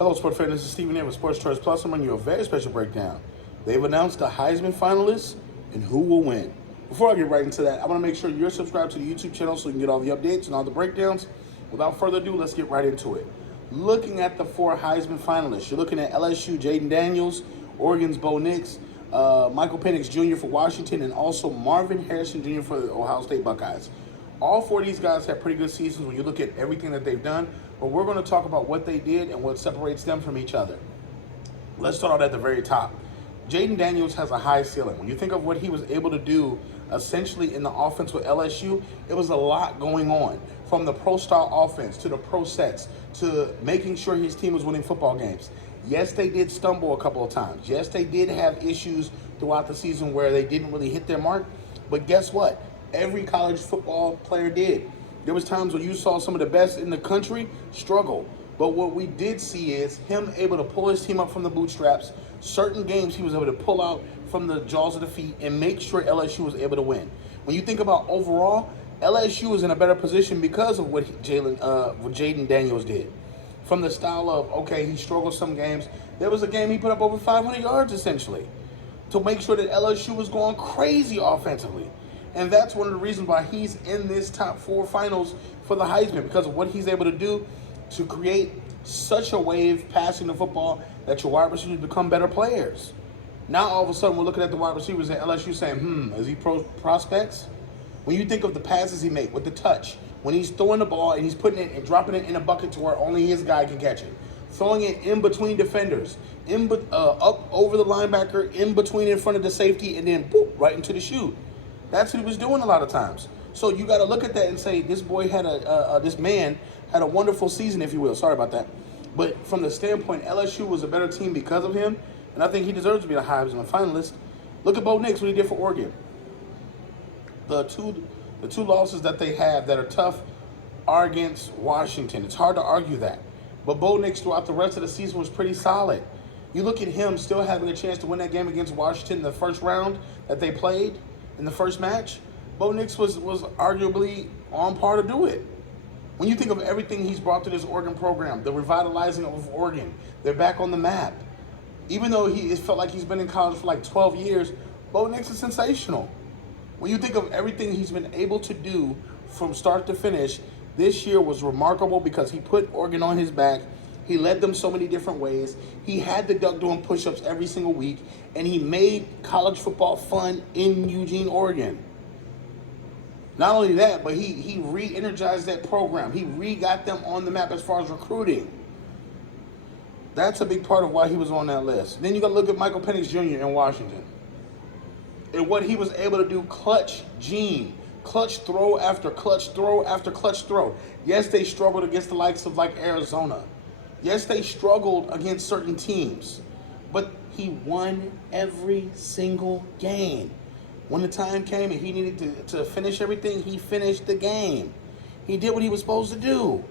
Hello, sport fans. This is Steven here with Sports Choice Plus. I'm bringing you a very special breakdown. They've announced the Heisman finalists and who will win. Before I get right into that, I want to make sure you're subscribed to the YouTube channel so you can get all the updates and all the breakdowns. Without further ado, let's get right into it. Looking at the four Heisman finalists, you're looking at LSU, Jaden Daniels, Oregon's Bo Nix, Michael Penix Jr. for Washington, and also Marvin Harrison Jr. for the Ohio State Buckeyes. All four of these guys have pretty good seasons when you look at everything that they've done, but we're going to talk about what they did and what separates them from each other. Let's start out at the very top. Jaden Daniels has a high ceiling. When you think of what he was able to do essentially in the offense with LSU, it was a lot going on. From the pro-style offense to the pro sets to making sure his team was winning football games. Yes, they did stumble a couple of times. Yes, they did have issues throughout the season where they didn't really hit their mark. But guess what? Every college football player did. There was times when you saw some of the best in the country struggle. But what we did see is him able to pull his team up from the bootstraps. Certain games he was able to pull out from the jaws of defeat and make sure LSU was able to win. When you think about overall, LSU is in a better position because of what Jaden Daniels did. From the style of, okay, he struggled some games. There was a game he put up over 500 yards essentially to make sure that LSU was going crazy offensively. And that's one of the reasons why he's in this top four finals for the Heisman, because of what he's able to do to create such a wave passing the football that your wide receivers become better players. Now all of a sudden we're looking at the wide receivers at LSU saying, is he prospects? When you think of the passes he makes with the touch, when he's throwing the ball and he's putting it and dropping it in a bucket to where only his guy can catch it, throwing it in between defenders, up over the linebacker, in front of the safety, and then boop, right into the chute. That's what he was doing a lot of times. So you got to look at that and say, this boy had this man had a wonderful season, if you will. Sorry about that. But from the standpoint, LSU was a better team because of him, and I think he deserves to be a Heisman finalist. Look at Bo Nix, what he did for Oregon. The two losses that they have that are tough are against Washington. It's hard to argue that. But Bo Nix throughout the rest of the season was pretty solid. You look at him still having a chance to win that game against Washington in the first round that they played in the first match. Bo Nix was arguably on par to do it. When you think of everything he's brought to this Oregon program, the revitalizing of Oregon, they're back on the map. Even though it felt like he's been in college for like 12 years, Bo Nix is sensational. When you think of everything he's been able to do from start to finish, this year was remarkable because he put Oregon on his back. He led them so many different ways. He had the duck doing push-ups every single week, and he made college football fun in Eugene, Oregon. Not only that, but he re-energized that program. He re-got them on the map as far as recruiting. That's a big part of why he was on that list. Then you got to look at Michael Penix Jr. in Washington and what he was able to do. Clutch throw after clutch throw after clutch throw. Yes, they struggled against the likes of like Arizona. Yes, they struggled against certain teams, but he won every single game. When the time came and he needed to finish everything, he finished the game. He did what he was supposed to do.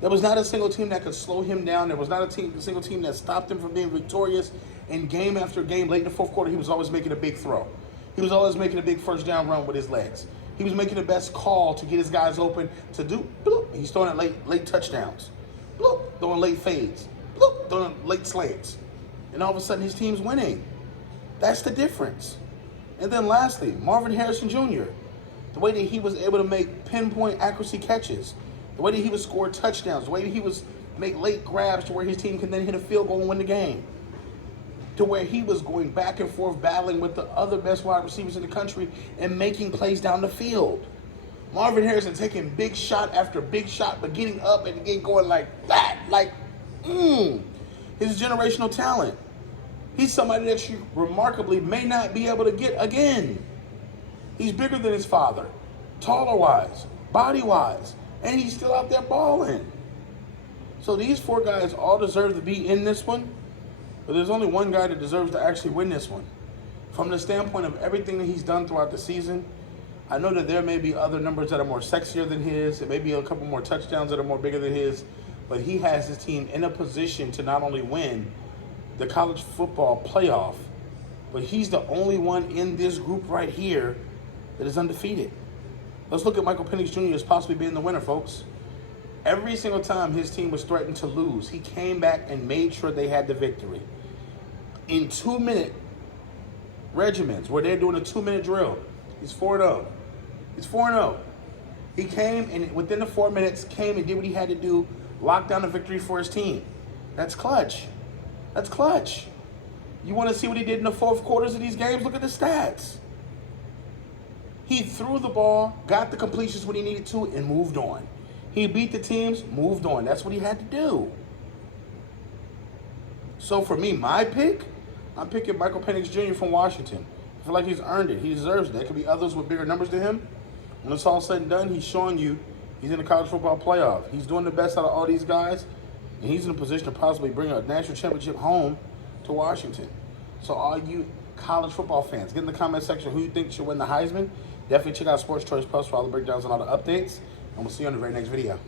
There was not a single team that could slow him down. There was not a single team that stopped him from being victorious. And game after game, late in the fourth quarter, he was always making a big throw. He was always making a big first down run with his legs. He was making the best call to get his guys open to do, bloop. He's throwing at late touchdowns. Bloop, throwing late fades. Bloop, throwing late slants. And all of a sudden, his team's winning. That's the difference. And then lastly, Marvin Harrison Jr., the way that he was able to make pinpoint accuracy catches, the way that he would score touchdowns, the way that he was make late grabs to where his team can then hit a field goal and win the game, to where he was going back and forth battling with the other best wide receivers in the country and making plays down the field. Marvin Harrison taking big shot after big shot, but getting up and again going like that, his generational talent. He's somebody that you remarkably may not be able to get again. He's bigger than his father, taller-wise, body-wise, and he's still out there balling. So these four guys all deserve to be in this one, but there's only one guy that deserves to actually win this one. From the standpoint of everything that he's done throughout the season, I know that there may be other numbers that are more sexier than his. There may be a couple more touchdowns that are more bigger than his, but he has his team in a position to not only win the college football playoff, but he's the only one in this group right here that is undefeated. Let's look at Michael Penix Jr. as possibly being the winner, folks. Every single time his team was threatened to lose, he came back and made sure they had the victory. In 2-minute regiments, where they're doing a 2-minute drill, he's 4-0. He's 4-0. He came and within the 4 minutes came and did what he had to do, locked down the victory for his team. That's clutch. That's clutch. You want to see what he did in the fourth quarters of these games? Look at the stats. He threw the ball, got the completions when he needed to, and moved on. He beat the teams, moved on. That's what he had to do. So for me, my pick, I'm picking Michael Penix Jr. from Washington. I feel like he's earned it. He deserves it. There could be others with bigger numbers than him. When it's all said and done, he's showing you he's in the college football playoff. He's doing the best out of all these guys, and he's in a position to possibly bring a national championship home to Washington. So all you college football fans, get in the comment section who you think should win the Heisman. Definitely check out Sports Choice Plus for all the breakdowns and all the updates. And we'll see you on the very next video.